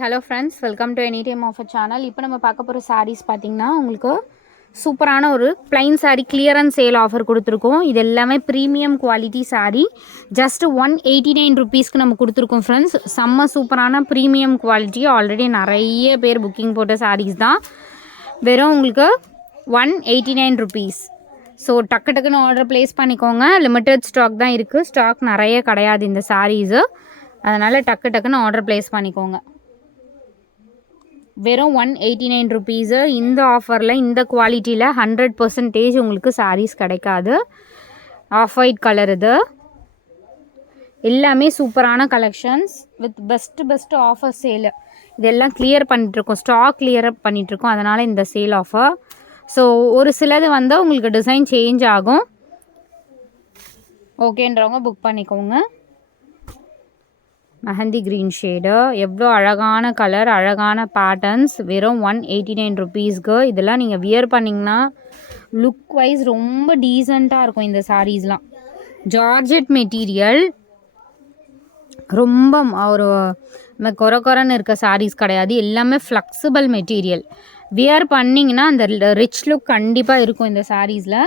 Hello friends, welcome to any time offer channel. இப்போ நம்ம பார்க்க போகிற சாரீஸ் பார்த்திங்கன்னா உங்களுக்கு சூப்பரான ஒரு plain sari clearance sale offer கொடுத்துருக்கோம். இது எல்லாமே ப்ரீமியம் குவாலிட்டி சாரீ. ஜஸ்ட் 189 ருபீஸ்க்கு நம்ம கொடுத்துருக்கோம் ஃப்ரெண்ட்ஸ். செம்ம சூப்பரான ப்ரீமியம் குவாலிட்டி. ஆல்ரெடி நிறைய பேர் புக்கிங் போட்ட சாரீஸ் தான். வெறும் உங்களுக்கு 189 ருபீஸ். ஸோ டக்குன்னு ஆர்டர் ப்ளேஸ் பண்ணிக்கோங்க. லிமிட்டட் ஸ்டாக் தான் இருக்குது, ஸ்டாக் நிறைய கிடையாது இந்த சாரீஸு. அதனால் டக்குன்னு ஆர்டர் ப்ளேஸ் பண்ணிக்கோங்க. வெறும் 189 ருபீஸு. இந்த ஆஃபரில் இந்த குவாலிட்டியில் 100% உங்களுக்கு சாரீஸ் கிடைக்காது. ஆஃப் ஒயிட் கலர் இது. எல்லாமே சூப்பரான கலெக்ஷன்ஸ் வித் பெஸ்ட்டு ஆஃபர் சேலு. இதெல்லாம் கிளியர் பண்ணிகிட்ருக்கோம், ஸ்டாக் கிளியர் பண்ணிகிட்ருக்கோம். அதனால் இந்த சேல் ஆஃபர். ஸோ ஒரு சிலது வந்து உங்களுக்கு டிசைன் சேஞ்ச் ஆகும். ஓகேன்றவங்க புக் பண்ணிக்கோங்க. மெஹந்தி க்ரீன் ஷேடு, எவ்வளோ அழகான கலர், அழகான பேட்டர்ன்ஸ். வெறும் 189 ருபீஸ்க்கு. இதெல்லாம் நீங்கள் வியர் பண்ணிங்கன்னா லுக் வைஸ் ரொம்ப டீசெண்டாக இருக்கும் இந்த சாரீஸ்லாம். ஜார்ஜெட் மெட்டீரியல், ரொம்ப ஒரு கொரன்னு இருக்க சாரீஸ் கிடையாது. எல்லாமே ஃப்ளெக்சிபிள் மெட்டீரியல். வியர் பண்ணிங்கன்னா அந்த ரிச் லுக் கண்டிப்பாக இருக்கும் இந்த சாரீஸில்.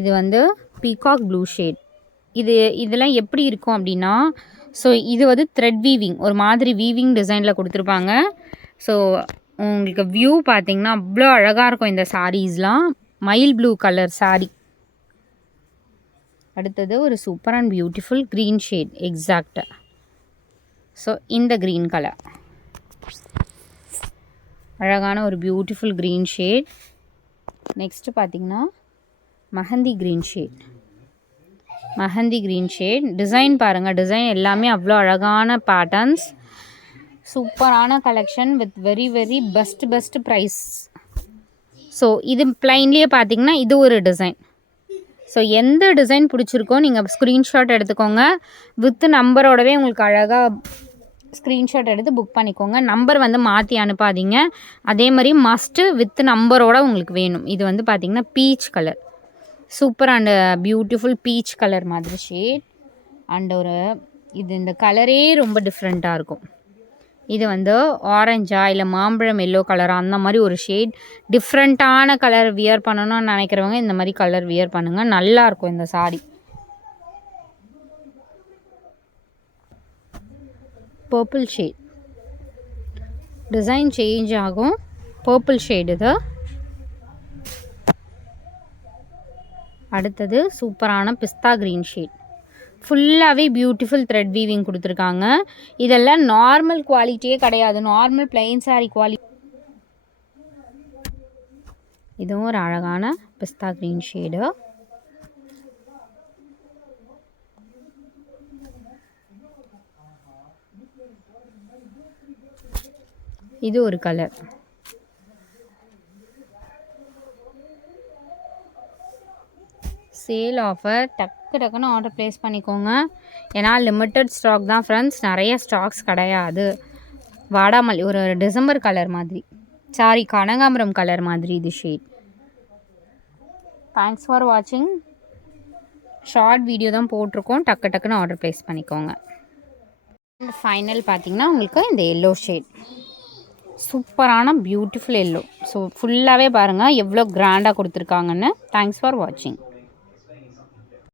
இது வந்து பீகாக் ப்ளூ ஷேட். இதெல்லாம் எப்படி இருக்கும் அப்படின்னா, ஸோ இது வந்து த்ரெட் வீவிங், ஒரு மாதிரி வீவிங் டிசைனில் கொடுத்துருப்பாங்க. ஸோ உங்களுக்கு வியூ பார்த்திங்கன்னா அவ்வளோ அழகாக இருக்கும் இந்த சாரீஸ்லாம். மயில் ப்ளூ கலர் சாரீ. அடுத்தது ஒரு super and beautiful green shade exact. So இந்த க்ரீன் கலர் அழகான ஒரு பியூட்டிஃபுல் க்ரீன் ஷேட். நெக்ஸ்ட்டு பார்த்திங்கன்னா mehndi green shade. Mehndi green shade design பாருங்கள். டிசைன் எல்லாமே அவ்வளோ அழகான பேட்டர்ன்ஸ். சூப்பரான collection with very best price. So இது ப்ளைன்லேயே பார்த்தீங்கன்னா இது ஒரு டிசைன். ஸோ எந்த டிசைன் பிடிச்சிருக்கோ நீங்கள் ஸ்க்ரீன்ஷாட் எடுத்துக்கோங்க. வித் நம்பரோடவே உங்களுக்கு அழகாக ஸ்க்ரீன்ஷாட் எடுத்து புக் பண்ணிக்கோங்க. நம்பர் வந்து மாற்றி அனுப்பாதீங்க. அதே மாதிரி மஸ்ட்டு வித் நம்பரோட உங்களுக்கு வேணும். இது வந்து பார்த்திங்கன்னா peach colour, super and beautiful peach colour மாதிரி ஷேட். அண்ட் ஒரு இந்த கலரே ரொம்ப டிஃப்ரெண்ட்டாக இருக்கும். இது வந்து ஆரஞ்சா இல்லை மாம்பழம் எல்லோ கலரா அந்த மாதிரி ஒரு ஷேட். டிஃப்ரெண்ட்டான கலர் வியர் பண்ணணும்னு நினைக்கிறவங்க இந்த மாதிரி கலர் வியர் பண்ணுங்கள், நல்லாயிருக்கும் இந்த sari. Purple shade design change ஆகும். பர்பிள் ஷேட் இது. அடுத்தது சூப்பரான பிஸ்தா க்ரீன் ஷேட். ஃபுல்லாகவே பியூட்டிஃபுல் த்ரெட் வீவிங் கொடுத்துருக்காங்க. இதெல்லாம் நார்மல் குவாலிட்டியே கிடையாது, நார்மல் பிளெயின் சாரீ குவாலிட்டி. இதுவும் ஒரு அழகான பிஸ்தா க்ரீன் ஷேடு. இது ஒரு கலர். Sale offer. டக்குன்னு ஆர்டர் ப்ளேஸ் பண்ணிக்கோங்க. ஏன்னா லிமிட்டட் ஸ்டாக் தான் ஃப்ரெண்ட்ஸ், நிறைய ஸ்டாக்ஸ் கிடையாது. வாடாமல்லி ஒரு டிசம்பர் கலர் மாதிரி, சாரி கனகாம்பரம் கலர் மாதிரி இது ஷேட். தேங்க்ஸ் ஃபார் வாட்சிங். ஷார்ட் வீடியோ தான் போட்டிருக்கோம், டக்குன்னு ஆர்டர் ப்ளேஸ் பண்ணிக்கோங்க. ஃபைனல் பார்த்திங்கன்னா உங்களுக்கு இந்த எல்லோ ஷேட், சூப்பரான பியூட்டிஃபுல் எல்லோ. ஸோ ஃபுல்லாகவே பாருங்கள் எவ்வளோ கிராண்டாக கொடுத்துருக்காங்கன்னு. தேங்க்ஸ் ஃபார் வாட்சிங்.